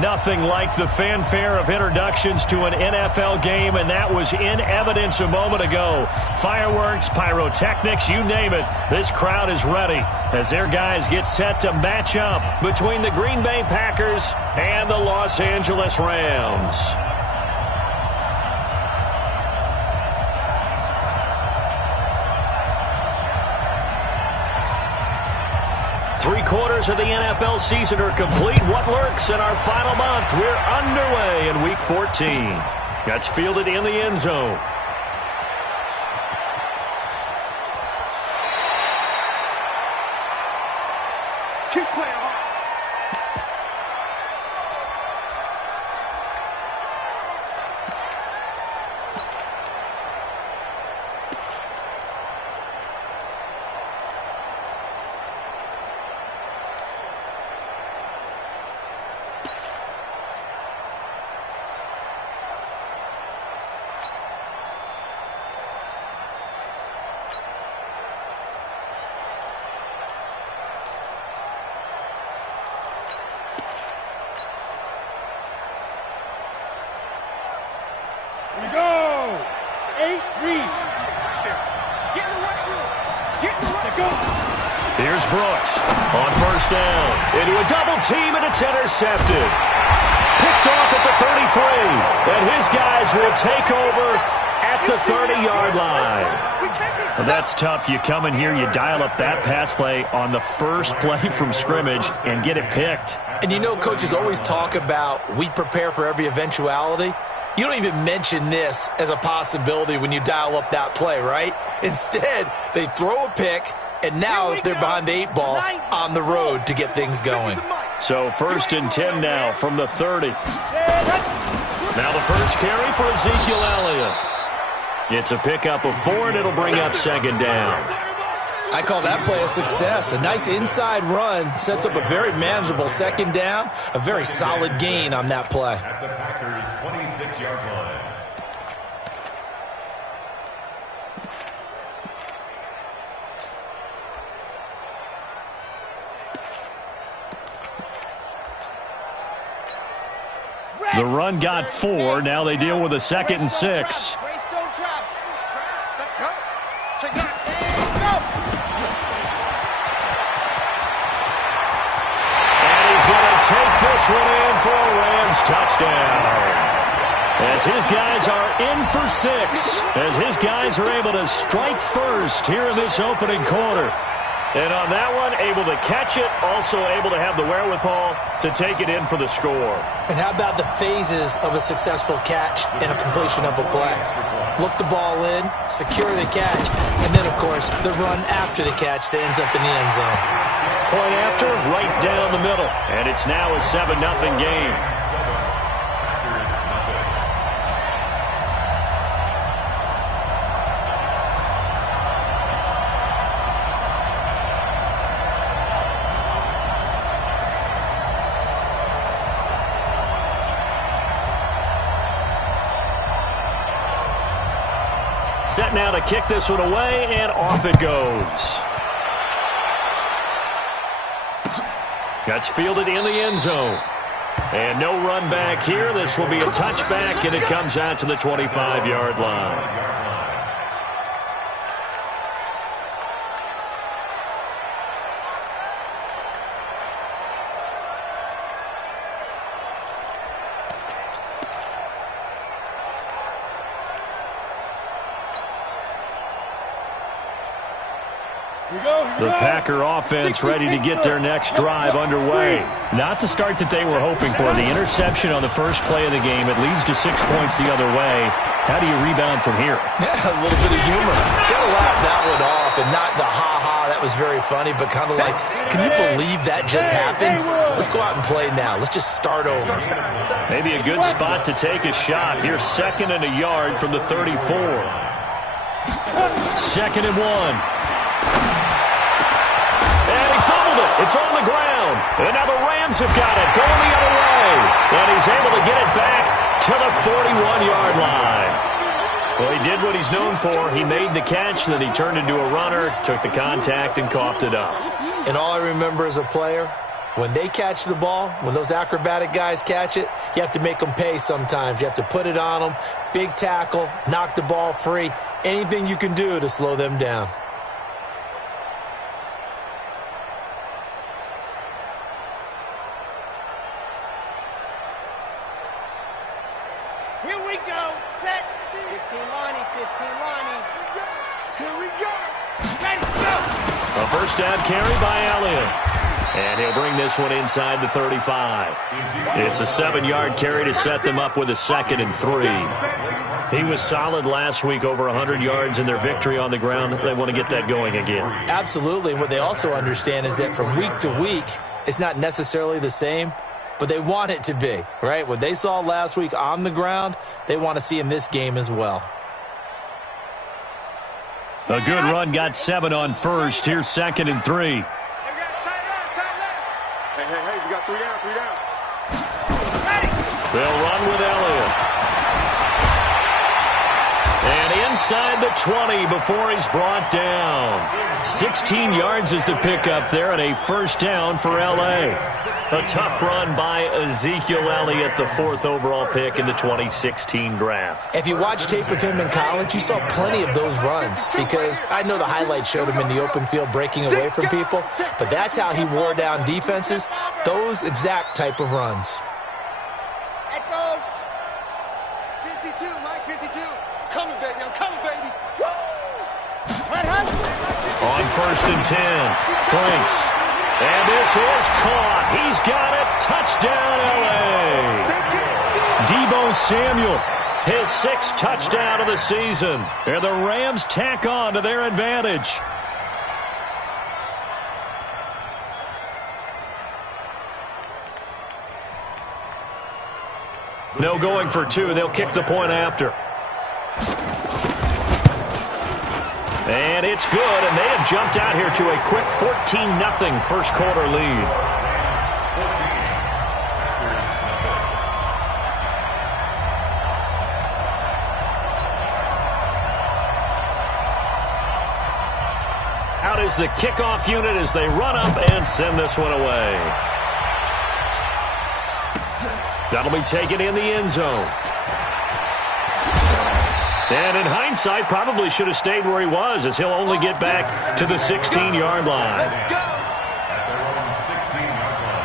Nothing like the fanfare of introductions to an NFL game, and that was in evidence a moment ago. Fireworks, pyrotechnics, you name it. This crowd is ready as their guys get set to match up between the Green Bay Packers and the Los Angeles Rams. Three-quarters of the NFL season are complete. What lurks in our final month? We're underway in Week 14. That's fielded in the end zone. Keep playing hard. We go! 8-3. Get in the weight room. Get in the weight room. Here's Brooks on first down. Into a double team, and it's intercepted. Picked off at the 33. And his guys will take over at the 30-yard line. Well, that's tough. You come in here, you dial up that pass play on the first play from scrimmage and get it picked. And you know, coaches always talk about we prepare for every eventuality. You don't even mention this as a possibility when you dial up that play, right? Instead, they throw a pick, and now they're behind the 8 ball on the road to get things going. So 1st and 10 now from the 30. Now the first carry for Ezekiel Elliott. It's a pickup of 4, and it'll bring up 2nd down. I call that play a success. A nice inside run sets up a very manageable 2nd down. A very solid gain on that play. At the Packers' 26-yard line. The run got 4. Now they deal with a 2nd and 6. Take this one in for a Rams touchdown. As his guys are in for 6. As his guys are able to strike first here in this opening quarter. And on that one, able to catch it, also able to have the wherewithal to take it in for the score. And how about the phases of a successful catch and a completion of a play? Look the ball in, secure the catch, and then, of course, the run after the catch that ends up in the end zone. Point after, right down the middle. And it's now a 7-0 game. Set now to kick this one away, and off it goes. That's fielded in the end zone. And no run back here. This will be a touchback, and it comes out to the 25-yard line. The Packer offense ready to get their next drive underway. Not the start that they were hoping for. The interception on the first play of the game. It leads to 6 points the other way. How do you rebound from here? Yeah, a little bit of humor. Got to laugh that one off, and not the ha-ha, that was very funny, but kind of like, can you believe that just happened? Let's go out and play now. Let's just start over. Maybe a good spot to take a shot. Here's 2nd and a yard from the 34. 2nd and 1. It's on the ground. And now the Rams have got it. Going the other way. And he's able to get it back to the 41-yard line. Well, he did what he's known for. He made the catch, then he turned into a runner, took the contact, and coughed it up. And all I remember as a player, When they catch the ball, when those acrobatic guys catch it, you have to make them pay sometimes. You have to put it on them, big tackle, knock the ball free, anything you can do to slow them down. Here we go. Set. 15 Lonnie, 15 Lonnie. Here we go. Ready, go. A first down carry by Elliott. And he'll bring this one inside the 35. It's a 7-yard carry to set them up with a 2nd and 3. He was solid last week, over 100 yards in their victory on the ground. They want to get that going again. Absolutely. And what they also understand is that from week to week, it's not necessarily the same, but they want it to be, right? What they saw last week on the ground, they want to see in this game as well. A good run got 7 on first. Here's 2nd and 3. Hey, we got 3 down, 3 down. They'll run with Elliott. And inside the 20 before he's brought down. 16 yards is the pickup there, and a first down for L.A. A tough run by Ezekiel Elliott, the 4th overall pick in the 2016 draft. If you watch tape of him in college, you saw plenty of those runs, because I know the highlights showed him in the open field breaking away from people, but that's how he wore down defenses, those exact type of runs. Echo. 52, Mike, 52. Coming, baby, I'm coming, baby. Woo! Hut. On 1st and 10, Franks. And this is caught. He's got it. Touchdown, L.A. Deebo Samuel, his 6th touchdown of the season. And the Rams tack on to their advantage. No going for 2. They'll kick the point after. And it's good, and they have jumped out here to a quick 14-0 first quarter lead. Out is the kickoff unit as they run up and send this one away. That'll be taken in the end zone. And in hindsight, probably should have stayed where he was, as he'll only get back to the 16-yard line. At their own 16-yard line.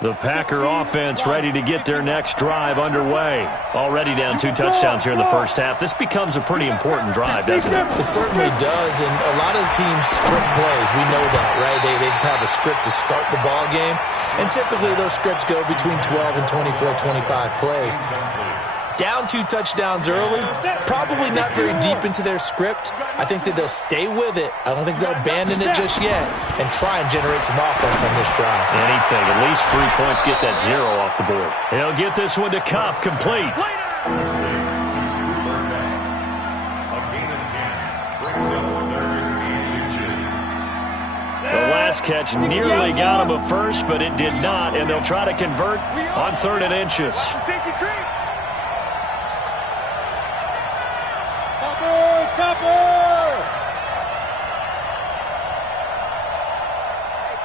The Packer offense ready to get their next drive underway. Already down 2 touchdowns here in the first half. This becomes a pretty important drive, doesn't it? It certainly does, and a lot of the teams script plays. We know that, right? They have a script to start the ball game, and typically those scripts go between 12 and 24, 25 plays. Down 2 touchdowns early, probably not very deep into their script. I think that they'll stay with it. I don't think they'll abandon it just yet and try and generate some offense on this drive. Anything, at least 3 points, get that 0 off the board. He'll get this one to Cup, complete. A gain of 10 brings up 3rd and inches. The last catch nearly got him a first, but it did not, and they'll try to convert on 3rd and inches.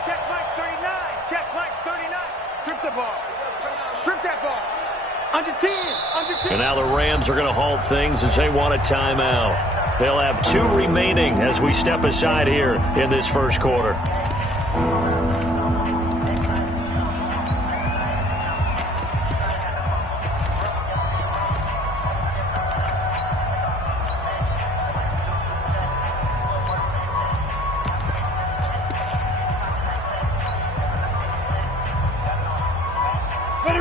Check Mike 39. Check Mike 39. Strip the ball. Strip that ball. Under 10. Under 10. And now the Rams are going to halt things as they want a timeout. They'll have 2 remaining as we step aside here in this first quarter.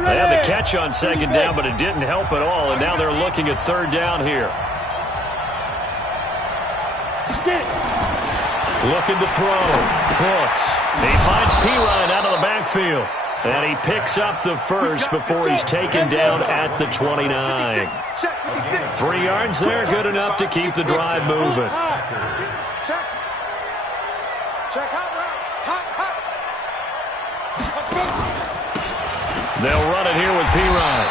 They had the catch on 2nd down, but it didn't help at all, and now they're looking at 3rd down here. Looking to throw. Brooks. He finds Pirine out of the backfield. And he picks up the first before he's taken down at the 29. 3 yards there, good enough to keep the drive moving. Check. Check hot route. Hot. They'll run it here with Pirine.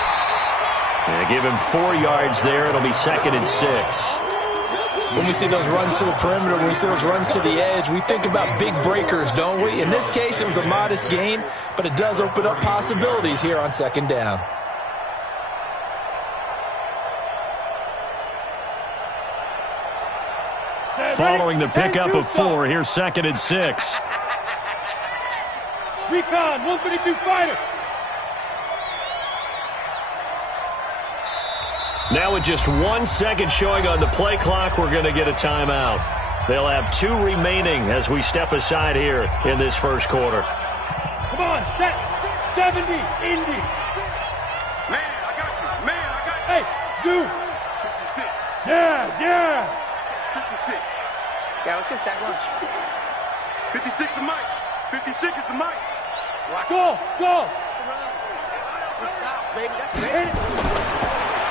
And give him 4 yards there. It'll be 2nd and 6. When we see those runs to the perimeter, when we see those runs to the edge, we think about big breakers, don't we? In this case, it was a modest gain, but it does open up possibilities here on 2nd down. Following the pickup of 4, here's 2nd and 6. Recon, 152 fighter. Now with just 1 second showing on the play clock, we're going to get a timeout. They'll have 2 remaining as we step aside here in this first quarter. Come on, set. 70, Indy. Man, I got you. Man, I got you. Hey, Zoo. 56. Yeah. 56. Yeah, let's go sack lunch. 56 the mic. 56 is the mic. Go. We're south, baby. That's great.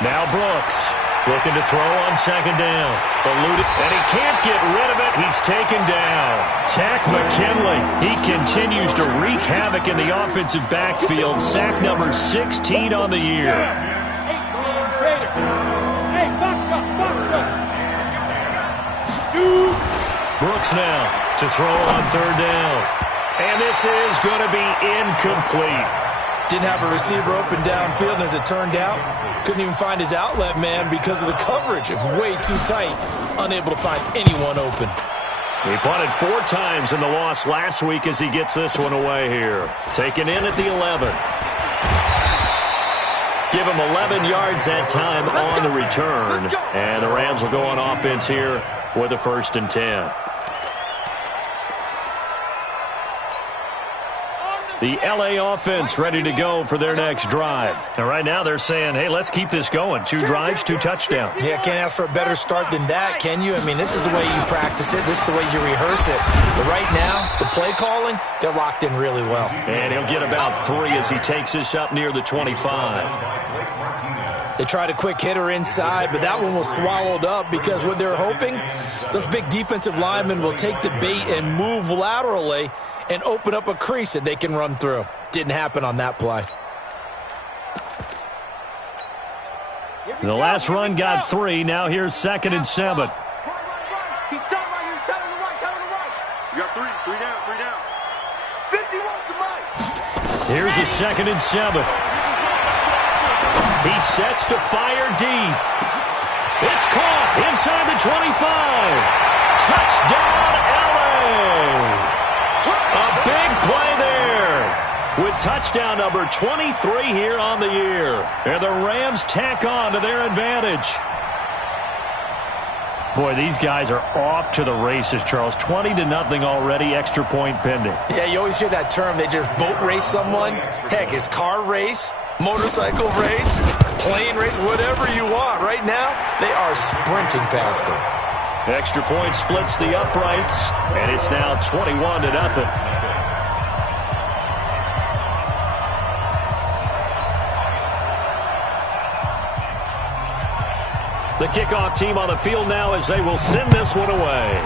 Now Brooks looking to throw on 2nd down. Eluded, and he can't get rid of it. He's taken down. Tack McKinley. He continues to wreak havoc in the offensive backfield. Sack number 16 on the year. 18 greater. Hey, box truck. Shoot. Brooks now to throw on 3rd down. And this is going to be incomplete. Didn't have a receiver open downfield, and as it turned out, couldn't even find his outlet man because of the coverage. It's way too tight, unable to find anyone open. He punted 4 times in the loss last week as he gets this one away here. Taken in at the 11. Give him 11 yards that time on the return. And the Rams will go on offense here with a 1st and 10. The L.A. offense ready to go for their next drive. And right now they're saying, hey, let's keep this going. 2 drives, 2 touchdowns. Yeah, can't ask for a better start than that, can you? I mean, this is the way you practice it. This is the way you rehearse it. But right now, the play calling, they're locked in really well. And he'll get about 3 as he takes this up near the 25. They tried a quick hitter inside, but that one was swallowed up because what they're hoping, those big defensive linemen will take the bait and move laterally and open up a crease that they can run through. Didn't happen on that play. The last run got 3. Now here's 2nd and 7. He's telling right here. He's telling him right. You got 3 down. 51 to Mike. Here's a 2nd and 7. He sets to fire deep. It's caught inside the 25. Touchdown, L.A. A big play there with touchdown number 23 here on the year. And the Rams tack on to their advantage. Boy, these guys are off to the races, Charles. 20-0 already, extra point pending. Yeah, you always hear that term. They just boat race someone. Heck, it's car race, motorcycle race, plane race, whatever you want. Right now, they are sprinting past them. Extra point splits the uprights, and it's now 21-0. The kickoff team on the field now as they will send this one away.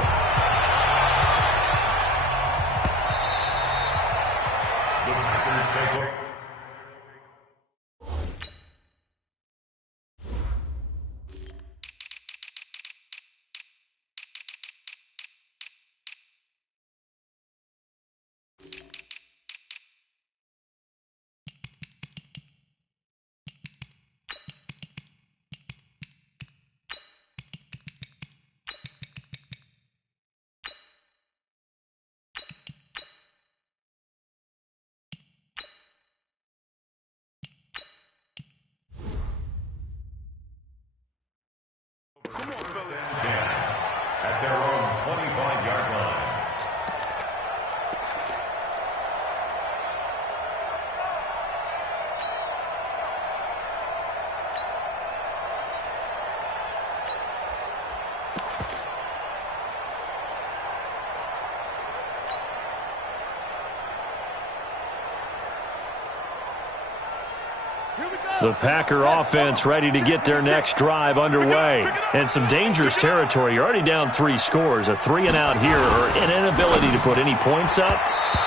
The Packer offense ready to get their next drive underway. And some dangerous territory. You're already down 3 scores. A 3-and-out here or an inability to put any points up.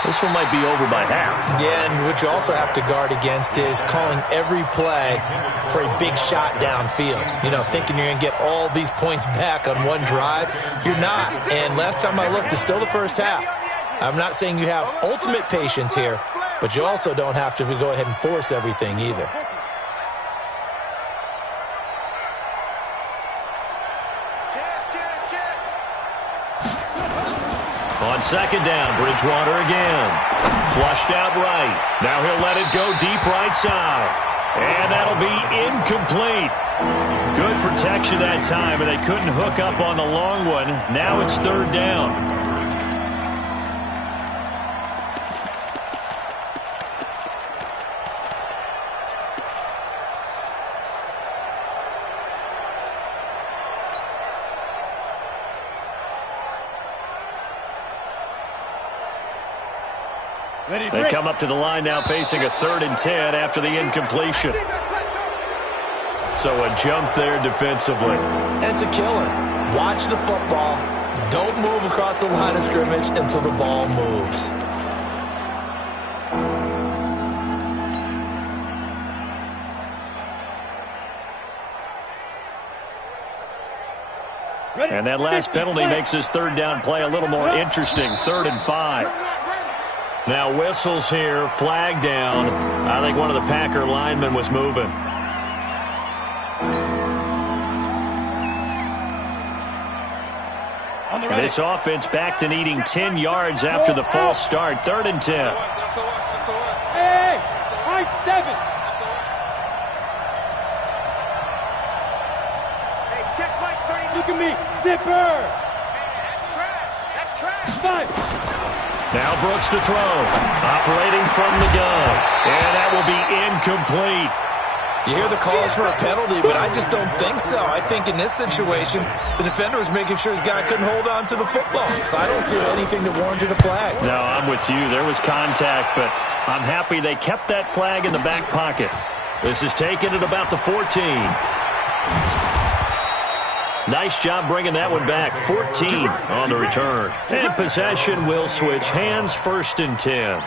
This one might be over by half. Yeah, and what you also have to guard against is calling every play for a big shot downfield. You know, thinking you're going to get all these points back on one drive. You're not. And last time I looked, it's still the first half. I'm not saying you have ultimate patience here, but you also don't have to go ahead and force everything either. On second down, Bridgewater again. Flushed out right. Now he'll let it go deep right side. And that'll be incomplete. Good protection that time, and they couldn't hook up on the long one. Now it's third down. They come up to the line now facing a 3rd and 10 after the incompletion. So a jump there defensively. And it's a killer. Watch the football. Don't move across the line of scrimmage until the ball moves. And that last penalty makes this third down play a little more interesting. 3rd and 5. Now whistles here, flag down. I think one of the Packer linemen was moving. And this offense back to needing 10 yards after the false start. 3rd and 10. Hey, high 7. Hey, check Mike 30. Look at me, zipper. That's trash. That's trash. 5. Now Brooks to throw. Operating from the gun. And that will be incomplete. You hear the calls for a penalty, but I just don't think so. I think in this situation, the defender was making sure his guy couldn't hold on to the football. So I don't see anything that warranted a flag. No, I'm with you. There was contact, but I'm happy they kept that flag in the back pocket. This is taken at about the 14. Nice job bringing that one back. 14 on the return. And possession will switch hands. 1st and 10.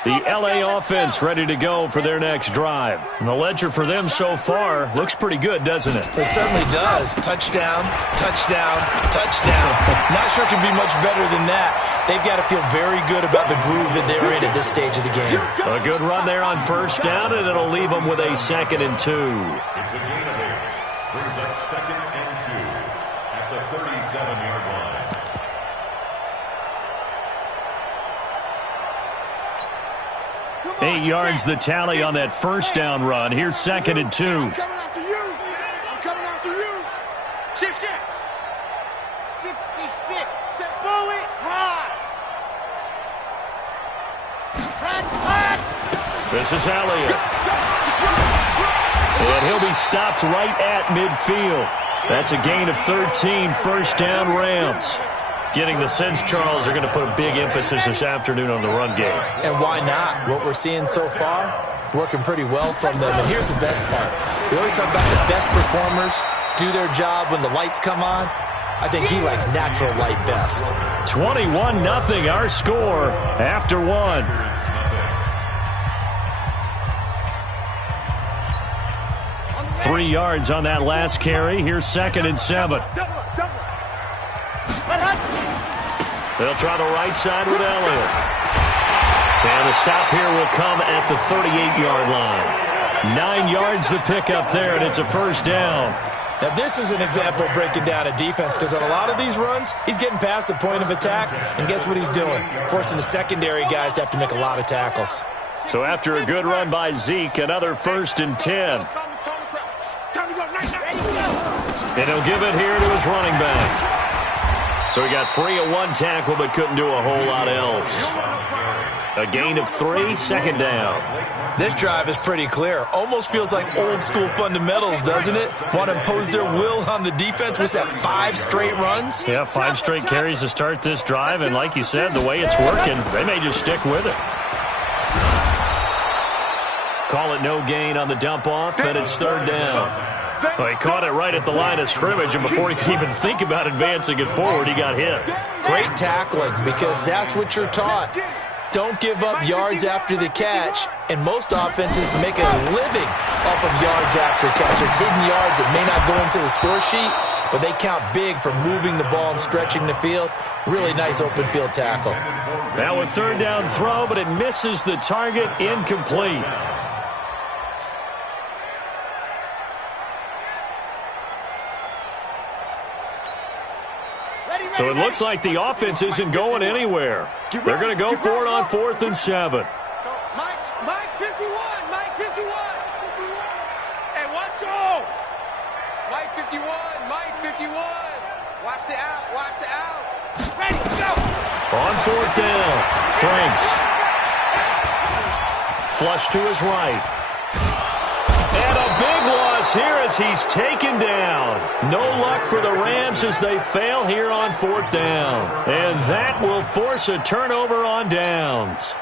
The LA offense ready to go for their next drive. And the ledger for them so far looks pretty good, doesn't it? It certainly does. Touchdown, touchdown, touchdown. Not sure it can be much better than that. They've got to feel very good about the groove that they're in at this stage of the game. A good run there on 1st down, and it'll leave them with a 2nd and 2. It's a gain of 8. Brings up 2nd and 2 at the 37-yard line. 8 yards the tally on that 1st down run. Here's 2nd and 2. I'm coming after you. I'm coming after you. Shift. 66. Set bullet. High. Flat. This is Elliott. And he'll be stopped right at midfield. That's a gain of 13. 1st down Rams. Getting the sense, Charles, are going to put a big emphasis this afternoon on the run game. And why not? What we're seeing so far, working pretty well from them. And here's the best part. We always talk about the best performers do their job when the lights come on. I think he likes natural light best. 21-0 our score after 1. Three yards on that last carry. Here's 2nd and 7. They'll try the right side with Elliott. And the stop here will come at the 38-yard line. 9 yards the pickup there, and it's a 1st down. Now, this is an example of breaking down a defense, because on a lot of these runs, he's getting past the point of attack, and guess what he's doing? Forcing the secondary guys to have to make a lot of tackles. So after a good run by Zeke, another 1st and 10. And he'll give it here to his running back. So he got free of 1 tackle, but couldn't do a whole lot else. A gain of 3, 2nd down. This drive is pretty clear. Almost feels like old school fundamentals, doesn't it? Want to impose their will on the defense. Was that 5 straight runs? Yeah, 5 straight carries to start this drive. And like you said, the way it's working, they may just stick with it. Call it no gain on the dump-off, and it's third down. Well, he caught it right at the line of scrimmage, and before he could even think about advancing it forward, he got hit. Great tackling, because that's what you're taught. Don't give up yards after the catch, and most offenses make a living off of yards after catches, hidden yards that may not go into the score sheet, but they count big for moving the ball and stretching the field. Really nice open field tackle. Now a third down throw, but it misses the target, incomplete. So it looks like the offense isn't going anywhere. They're going to go for it on 4th and 7. Mike 51. Mike 51. Hey, watch out. Mike 51. Mike 51. Watch the out. Watch the out. Ready, go. On 4th down, Franks. Flush to his right. And a big loss here as he's taken down. No luck for the Rams as they fail here on 4th down. And that will force a turnover on downs.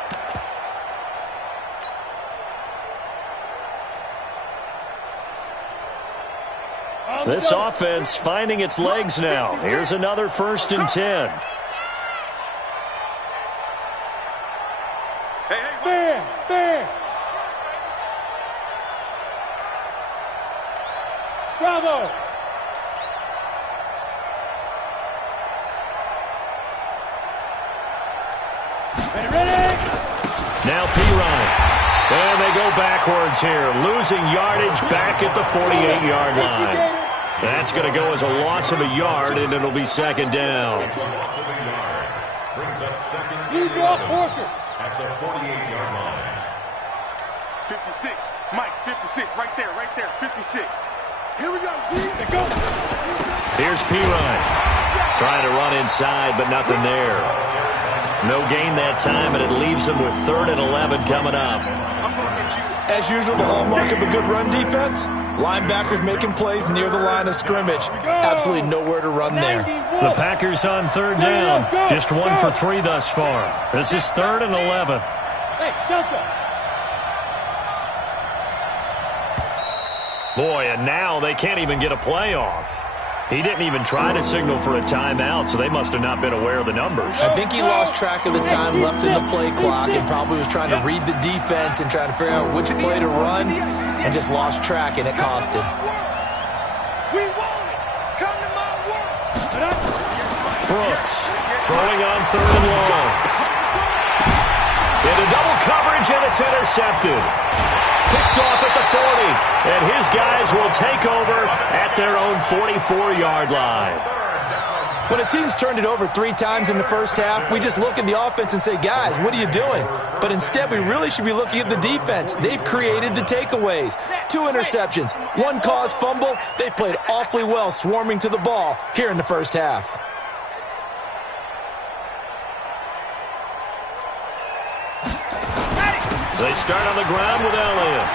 This offense finding its legs now. Here's another 1st and 10. Fair. Bravo. Ready. Now P-Ryan. And they go backwards here, losing yardage back at the 48-yard line. That's going to go as a loss of a yard, and it'll be 2nd down. Brings up 2nd You drop Porker. at the 48-yard line. 56. Mike, 56. Right there. 56. Here we go, D. Go. Here's P-Ryan. Trying to run inside, but nothing there. No gain that time, and it leaves him with 3rd and 11 coming up. I'm going to get you. As usual, the hallmark of a good run defense, linebackers making plays near the line of scrimmage. Absolutely nowhere to run there. The Packers on 3rd down. Just 1 for 3 thus far. This is 3rd and 11. Hey, Delta. Boy, and now they can't even get a playoff. He didn't even try to signal for a timeout, so they must have not been aware of the numbers. I think he lost track of the time left in the play clock and probably was trying to read the defense and trying to figure out which play to run and just lost track, and it cost him. We want it. Come to my world. Brooks throwing on 3rd and long. Into double coverage, and it's intercepted. Picked off at the 40, and his guys will take over at their own 44-yard line. When a team's turned it over 3 times in the first half, we just look at the offense and say, guys, what are you doing? But instead, we really should be looking at the defense. They've created the takeaways. 2 interceptions, 1 caused fumble. They played awfully well swarming to the ball here in the first half. They start on the ground with Elliott.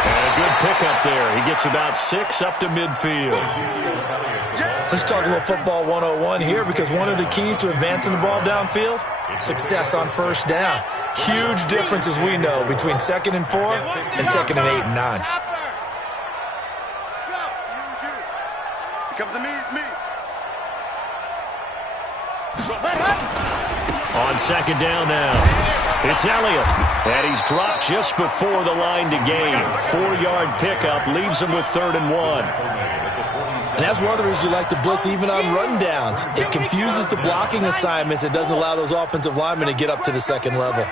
And a good pickup there. He gets about 6 up to midfield. Let's talk a little football 101 here, because one of the keys to advancing the ball downfield, success on 1st down. Huge difference, as we know, between 2nd and 4 and 2nd and 8 and 9. It comes to me, it's me. On 2nd down now. It's Elliott, and he's dropped just before the line to gain. 4-yard pickup leaves him with 3rd and 1. And that's one of the reasons you like to blitz even on rundowns. It confuses the blocking assignments. It doesn't allow those offensive linemen to get up to the 2nd level.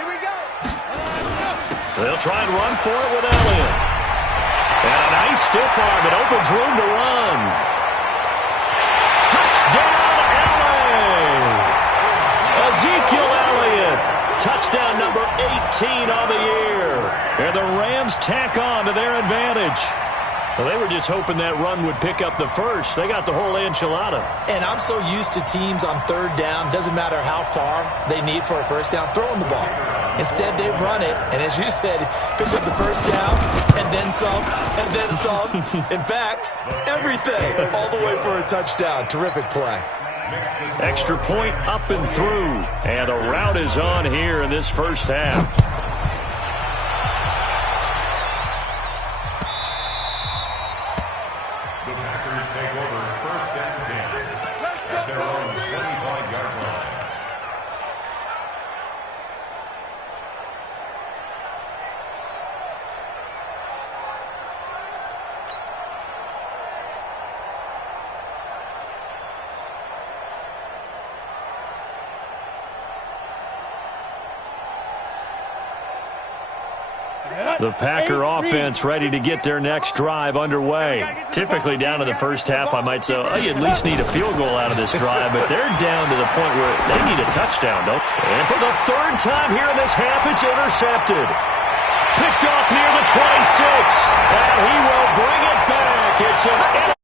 Here we go. They'll try and run for it with Elliott. And a nice stiff arm. It opens room to run. Touchdown, LA! Ezekiel Elliott, touchdown number 18 on the year. And the Rams tack on to their advantage. Well, they were just hoping that run would pick up the first. They got the whole enchilada. And I'm so used to teams on 3rd down, doesn't matter how far they need for a 1st down, throwing the ball. Instead, they run it, and as you said, picked up the 1st down, and then some, and then some. In fact, everything, all the way for a touchdown. Terrific play. Extra point up and through. And the route is on here in this first half. The Packer offense ready to get their next drive underway. Typically down to the first half, I might say, oh, you at least need a field goal out of this drive, but they're down to the point where they need a touchdown, don't they? And for the third time here in this half, it's intercepted. Picked off near the 26, and he will bring it back. It's an